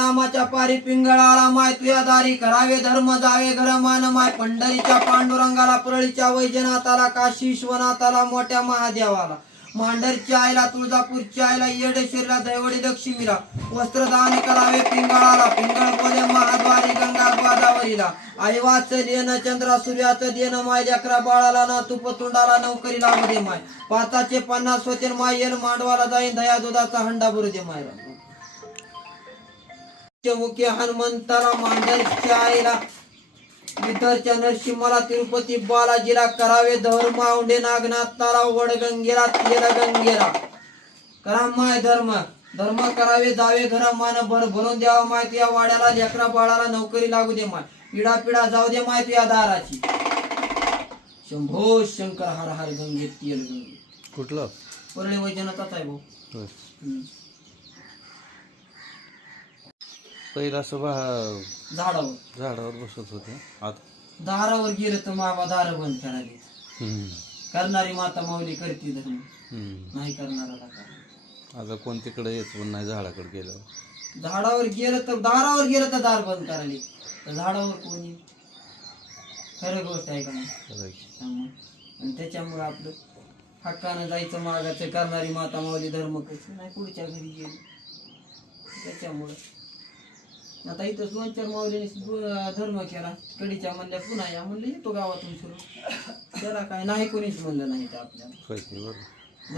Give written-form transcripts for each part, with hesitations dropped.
रामाच्या पारी पिंगळाला माय तुया दारी करावे धर्म जावे घर मान माय पंढरीच्या पांडुरंगाला परळीच्या वैजनाथाला काशी विश्वनाथाला मोठ्या महादेवाला मांडरच्या आईला तुळजापूरच्या आईला येडेश्वरीला दैवडी लक्ष्मीला वस्त्रदान करावे पिंगळाला पिंगळ बोले महाद्वारी गंगा गोदावरीला आई वाचलेन चंद्रा सूर्याचं देन माय लेकरा बाळाला ना तुपतुंडाला नोकरी लागू दे माय 550 होते माय येल मांडवाला जाईन दया दुधाचा हंडा भरू दे माय मुख्य हनुमंताला मांडरच्या आईला विठ्ठलच्या नरसिंहाला तिरुपती बालाजीला करावे धर्म औंढे नागनाथाला वडगंगेला तेल गंगेला करा माय धर्म धर्म करावे जावे घर मान भर भरून द्यावा माय तुया वाड्याला लेकरा बाळाला नोकरी लागू दे माय पिढा पिढा जाऊ दे माय तुया दाराची शंभो शंकर हर हर गंगे तेल गंगे कुठलं परळे वैजनाथाच आहे भाऊ पहिला सभा झाडावर बसत होते आता दारावर गेलं तर मावा दार बंद करावी करणारी माता माऊली करते धर्म नाही करणारा आता कोण तिकडे येत पण नाही झाडाकडे गेल्यावर झाडावर गेलं तर दारावर गेलं तर दार बंद करायला तर झाडावर कोणी खरं गोष्ट आहे का नाही आणि त्याच्यामुळे आपलं हक्कानं जायचं मागायचं करणारी माता माऊली धर्म कसं नाही पुढच्या घरी गेली त्याच्यामुळं आता इथं 2-4 माऊलीने धर्म केला कडीच्या म्हणल्या पुन्हा या म्हणलं येतो गावातून सुरू त्याला काय नाही कोणीच म्हणलं नाही ते आपल्याला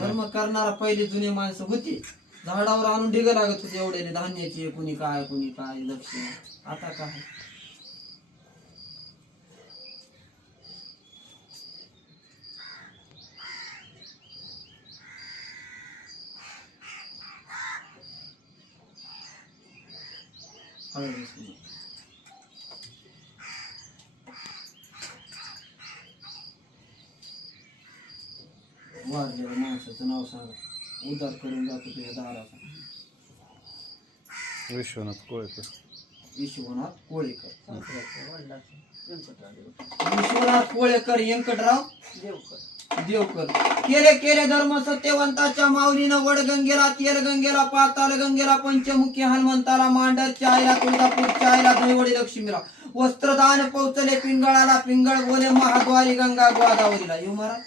धर्म करणारा पहिले जुने माणसं होती झाडावर आणून ढिग लागत होते एवढे धान्याचे कुणी काय लक्ष आता काय वारलेल्या माणसाचं नाव सांगा उद्धार करून जातो तुझ्या दाराचा विश्वनाथ कोळेकर व्यंकटराव देवकर केले धर्म सत्यवंताच्या माऊलीनं वडगंगेला तेल गंगेला पाताल गंगेला पंचमुखी हनुमंताला मांडरच्या आईला तुळजापूरच्या आईला दैवडी लक्ष्मीला वस्त्रदान पोचले पिंगळाला पिंगळ बोले महाद्वारी गंगा गोदावरीला येऊ महाराज